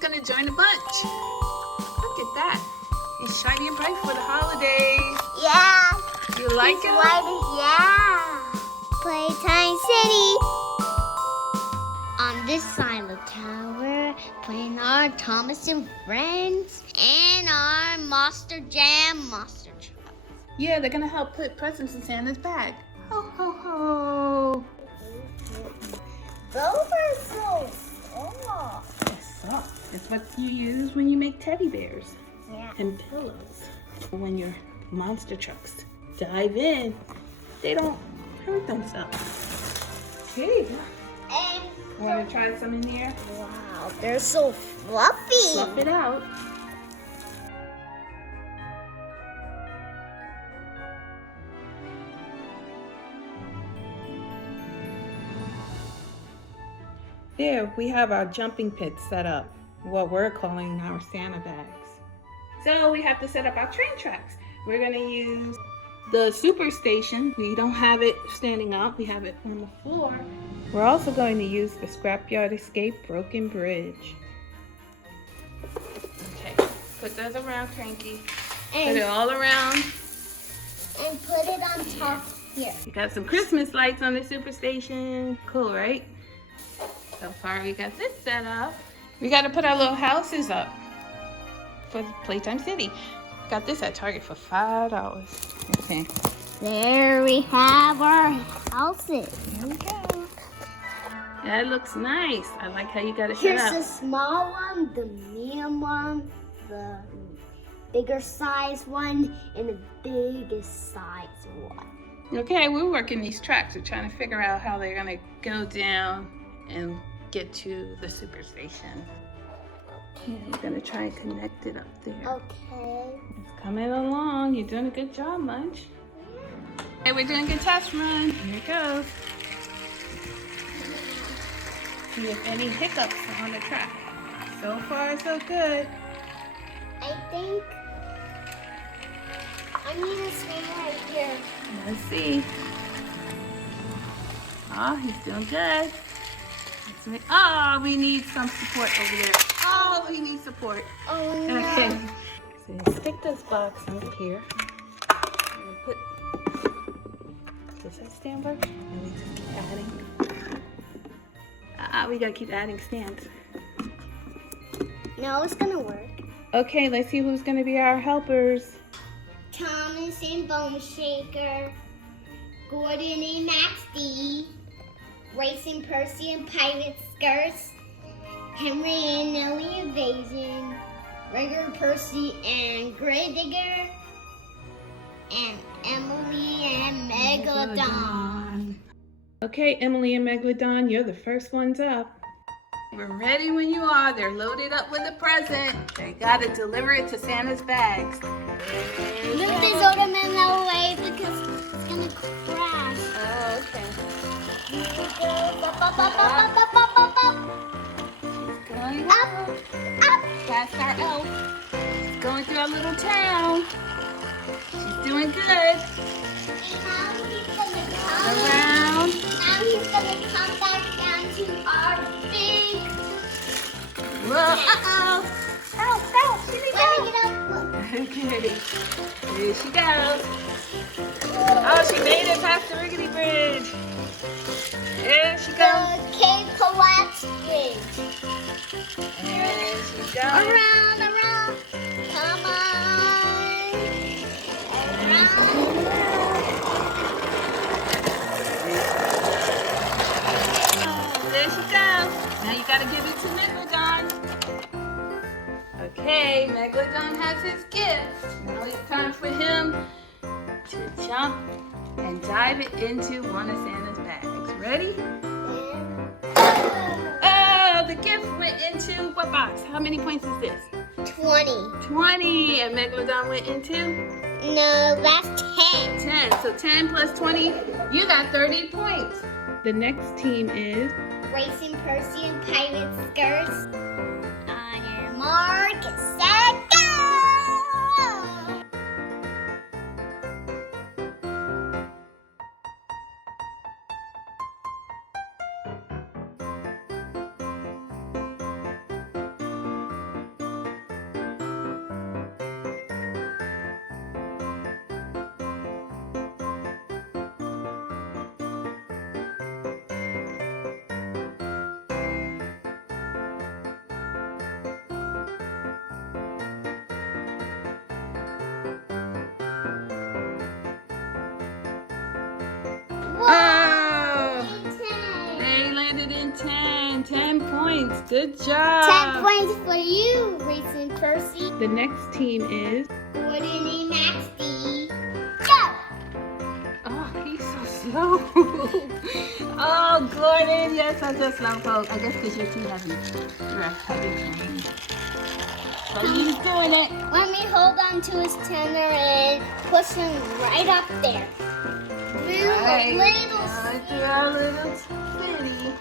Gonna join the bunch. Look at that. It's shiny and bright for the holidays. Yeah. You like it? Yeah. Playtime City. On this side of the tower, playing our Thomas and Friends and our Monster Jam monster truck. Yeah, they're gonna help put presents in Santa's bag. Ho ho ho. Those are so soft. It's soft. It's what you use when you make teddy bears and pillows. When your monster trucks dive in, they don't hurt themselves. Here you go. And Want to try some in here? wow, they're so fluffy. Fluff it out. There, we have our jumping pits set up, what we're calling our Santa bags. So we have to set up our train tracks. We're going to use the super station. We don't have it standing up, we have it on the floor. We're also going to use the Scrapyard Escape Broken Bridge. Okay, put those around, Cranky. Put it all around. And put it on top here. You got some Christmas lights on the super-station. Cool, right? So far we got this set up. We got to put our little houses up for Playtime City. Got this at Target for $5. Okay. There we have our houses. Here we go. That looks nice. I like how you got it set Here's up. the small one, the medium one, the bigger size one, and the biggest size one. Okay, we're working these tracks. We're trying to figure out how they're going to go down and get to the super station. Yeah, you're going to try and connect it up there. Okay. It's coming along. You're doing a good job, Munch. Hey, we're doing a good test run. Here it goes. See if any hiccups are on the track. So far, so good. I think I need to swing right here. Let's see. Oh, he's doing good. Oh, we need some support over there. Oh, we need support. Oh no. Okay. So stick this box up here. And put. Does that stand work? And we just keep adding. We gotta keep adding stands. No, it's gonna work. Okay, let's see who's gonna be our helpers. Thomas and Boneshaker, Gordon and Max D, Racing Percy and Pirate Skirts, Henry and Nellie Invasion, Regular Percy and Gray-Digger, and Emily and Megalodon. Okay, Emily and Megalodon, you're the first ones up. We're ready when you are. They're loaded up with a present. They gotta deliver it to Santa's bags. Move this ornament away because it's gonna crash. Oh, okay. Up, up, up, up, up, up, up, up. Going Up, up. That's our elf. She's going through our little town. She's doing good. Now he's gonna come. Around. Now he's gonna come back down to our big. Whoa, uh-oh. Help, here we Let go. me get up. Okay, here she goes. Oh, she made it past the Rickety Bridge. There she goes. The Cape Collapse Bridge. And she goes. Around, around. Come on. Around. Oh, there she goes. Now you gotta give it to Megalodon. Okay, Megalodon has his gift. Now it's time for him to jump and dive it into one of Santa's bags. Ready? Oh, the gift went into what box? How many points is this? 20. 20. And Megalodon went into? No, that's 10. 10. So 10 plus 20, you got 30 points. The next team is? Racing Percy and Pirate Skirts. On your mark, set, go! points. Good 10 job. points for you, Racing Percy. The next team is... Gordon and Maxie. Go! Oh, he's so slow. Oh, Gordon, yes, I'm just slow, folks. I guess because you're too heavy. You're a heavy train. But he's doing it. Let me hold on to his tenor and push him right up there. Right. Little A little spinny.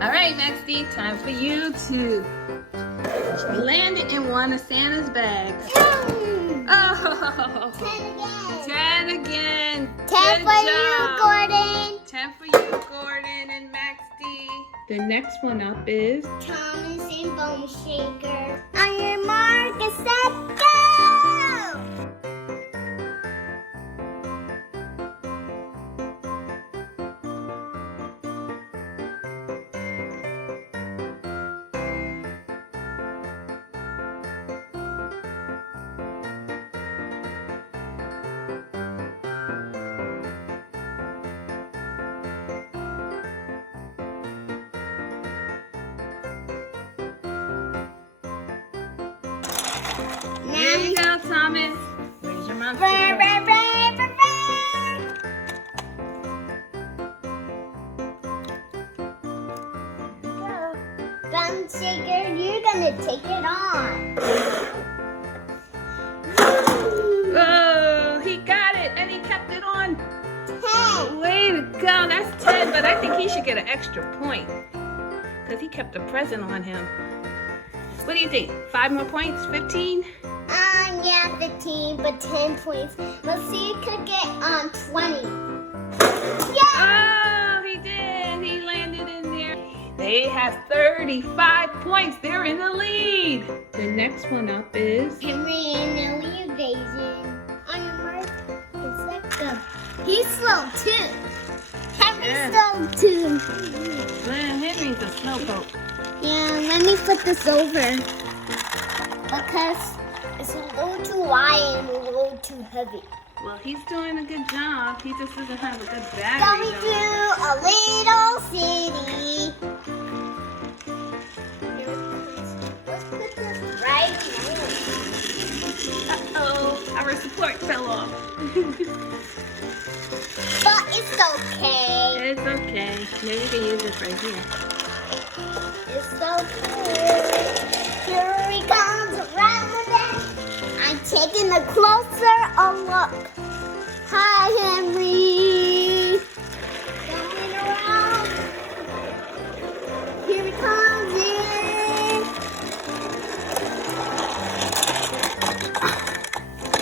All right, Maxie, time for you to land it in one of Santa's bags. Oh, 10 again. 10 Good for job. you, Gordon. 10 for you, Gordon and Maxie. The next one up is Thomas and Boneshaker. On your mark, get set, go! There you go, Thomas. Where's your monster? Boneshaker, you're gonna take it on. Oh, he got it, and he kept it on. 10. Way to go. That's 10, but I think he should get an extra point because he kept a present on him. What do you think? 5 more points? 15? Yeah, 15, but 10 points. Let's see if he could get 20. Yeah! Oh, he did. He landed in there. They have 35 points. They're in the lead. The next one up is Henry and Ellie Invasion. On your mark, get set, go. He's slow too. Henry's slow too. Henry's a slowpoke. Yeah, let me flip this over. Because it's a little too wide and a little too heavy. Well, he's doing a good job. He just doesn't have a good battery. Going though. to a little city. Here it comes. Let's put this right here. Uh-oh, our support fell off. But it's okay. It's okay. Maybe we can use this right here. It's okay. Here he comes around the bend. I'm taking a closer look. Hi, Henry. Going around. Here he comes in.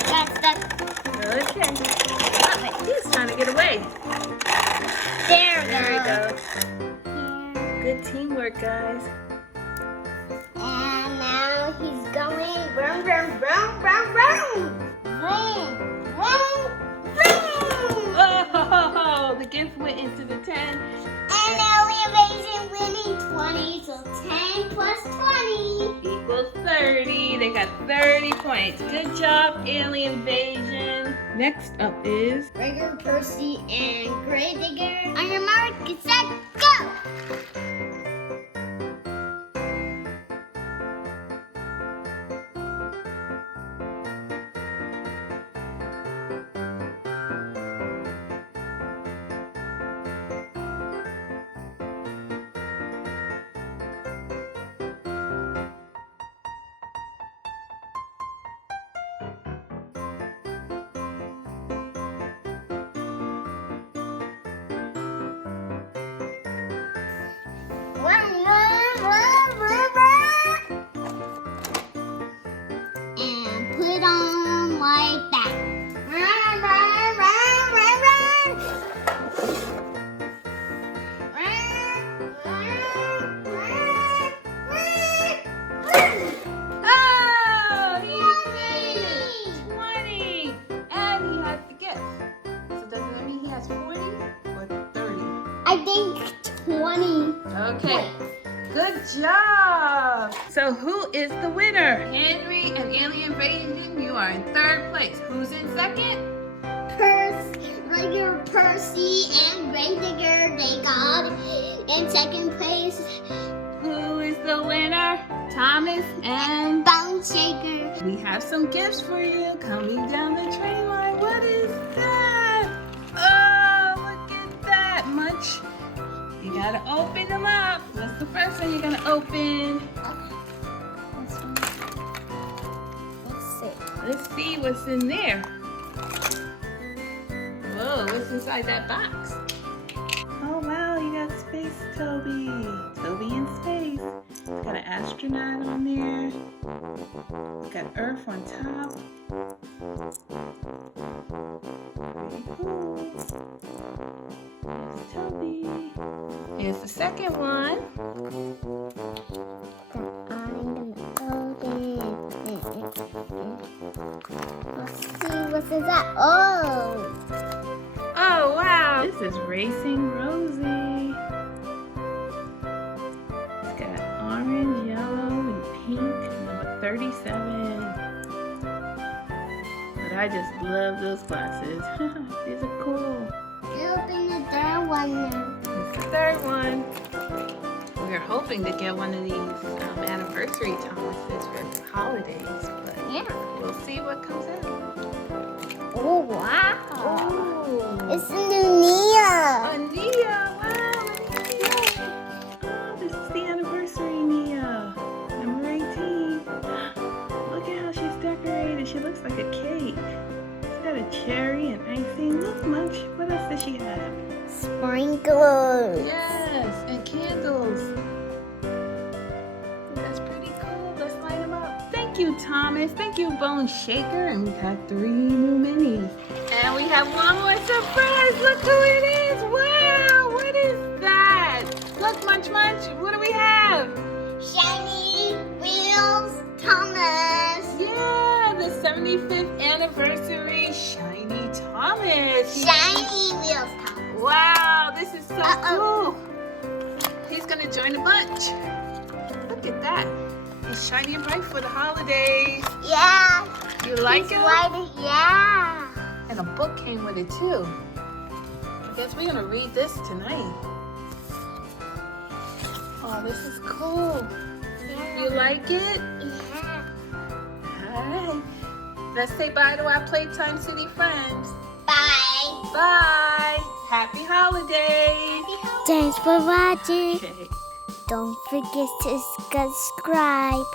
That's Okay. Oh, he's trying to get away. there we There he go. goes. Good teamwork, guys. And now he's going vroom, vroom, vroom, vroom, vroom. Vroom, vroom, vroom. Oh, the gift went into the 10. And Ellie Invasion winning 20, so 10 plus 20. Equals 30. They got 30 points. Good job, Alien Invasion. Next up is Reindeer, Percy, and Reindeer. On your mark, get set, go! I think 20. Okay. Good job. So who is the winner? Henry and Alien Invasion, you are in third place. Who's in second? Regular Percy and Reindeer, they got in second place. Who is the winner? Thomas and Boneshaker. we have some gifts for you coming down the train line. What is that? Oh, look at that. Munch. You gotta open them up. What's the first one you're gonna open? Let's see what's in there. Whoa, what's inside that box? Oh wow, you got Space Toby. Toby in space. It's got an astronaut on there. It's got Earth on top. Pretty cool. There's Toby. Here's the second one. Let's see what's in that. Oh! Oh wow, this is Racing Rosie. It's got orange, yellow, and pink, number 37. But I just love those glasses. These are cool. Open the third one now. It's the third one. We're hoping to get one of these anniversary Thomases for the holidays, but Yeah. we'll see what comes out. Oh, wow. Oh, It's a new Nia. Nia! Wow, let me see that. Oh, this is the anniversary Nia, number 18. Look at how she's decorated. She looks like a cake. She's got a cherry and icing. Look, Munch. What else does she have? Sprinkles. Yes, and candles. That's pretty cool. Let's light them up. Thank you, Thomas. Thank you, Boneshaker. And we got 3 new minis. And we have one more surprise. Look who it is. Wow, what is that? Look, Munch Munch. What do we have? Shiny Wheels Thomas. Yeah, the 75th anniversary Shiny Thomas. Shiny Wheels Thomas. Wow, this is so cool. He's gonna join the bunch. Look at that. He's shiny and bright for the holidays. Yeah. You like him? Yeah. And a book came with it too. I guess we're gonna read this tonight. Oh, this is cool. Yeah. You like it? Yeah. All right. Let's say bye to our Playtime City friends. Bye. Bye. Happy holidays. Thanks for watching. Okay. Don't forget to subscribe.